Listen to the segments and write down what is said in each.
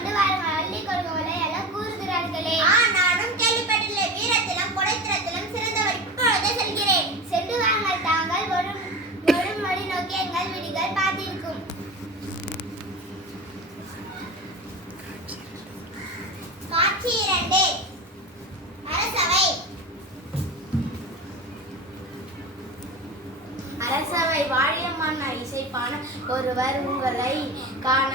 கொண்டு வாருங்கள், அள்ளி கொடுங்கோலை எல்லாம் கூறுகிறார்களே. நானும் கேள்விப்பட்டில்லை. வீரத்திலும் கொடைத்திறத்திலும் சிறந்தவர். இப்பொழுதே செல்கிறேன். சென்று வாருங்கள். தாங்கள் ஒரு மொழி நோக்கி எங்கள் வீடுகள் பார்த்திருக்கும். காட்சி 2. அரசவை. அரசவை. வாழியம்மான் இசைப்பான ஒருவர் உங்களை காண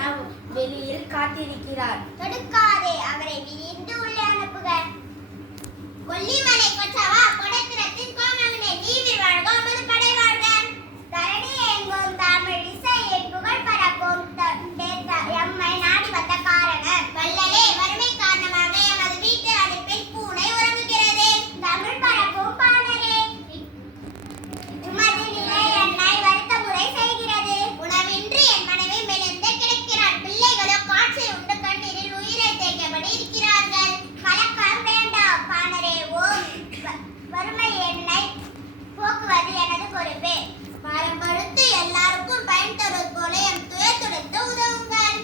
வெளியில் காத்திருக்கிறார். தடுக்காதே, அவரை விரிந்து உள்ளே அனுப்புக. கொல்லிமலை கொற்றவா, கொடைத்திறத்தின் கோமகனே, நீவிர் வாழ்க, உமது படை வாழ்க. தரணி எங்கும் தமிழ் இசையின் புகழ் பரப்பும் எம்மை நாடி வந்த காரணர் வள்ளலே, வறுமை காரணமாக எமது வீட்டு அடுப்பில் பூனை உறங்குகிறது. தமிழ் பரப்பும் பாணரே, உமது நிலை என்னை வருத்த முறை செய்கிறது. உணவின்றி என் மனைவி மெலிந்து கிடக்கிறார். பிள்ளைகளோ காற்றை உண்டு கண்ணீரில் உயிரை தேய்க்கபடி இருக்கிறார்கள். கலக்கம் வேண்டாம் பாணரே. வறுமை என்னை போக்குவது எனது பொறுப்பு. மரம் பழுத்து எல்லாருக்கும் பயன் தருவது போல எம் துயர் துடைத்து உதவுங்கள்.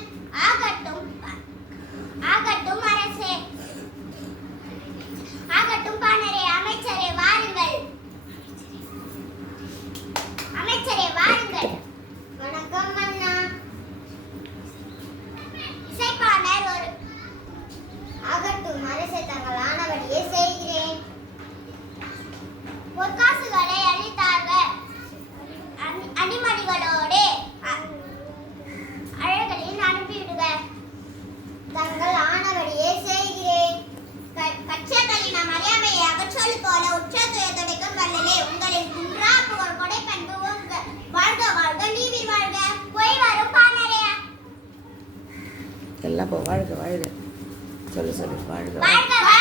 ஆகட்டும் அரசே, ஆகட்டும் பாணரே. அமைச்சரே வாருங்கள். அமைச்சரே வாருங்கள். வணக்கம் மன்னா. இசைப்பாணர் ஒரு ஆகட்டும் அரசே, தங்கள் ஆனபடியே செய்கிறேன். பொற்காசுகளை அளித்தார்கள். அணிமணிகளோடு அழகலின் அனுப்பிவிடுக. தங்கள் ஆனபடியே செய்கிறேன். கற்றகளின் அறியாமையை அகற்றல் போல உற்ற துய துடைக்கும் வல்லலே, உங்களின் குன்றா புகழ் கொடை பண்பு வாழ்க வாழ்க, நீவிர் வாழ்க. போய் வரும் பாணரே. எல்லாம் போ வாழ்க வாழ்க சொல்லு சொல்லு வாழ்க வாழ்க வாழ்க.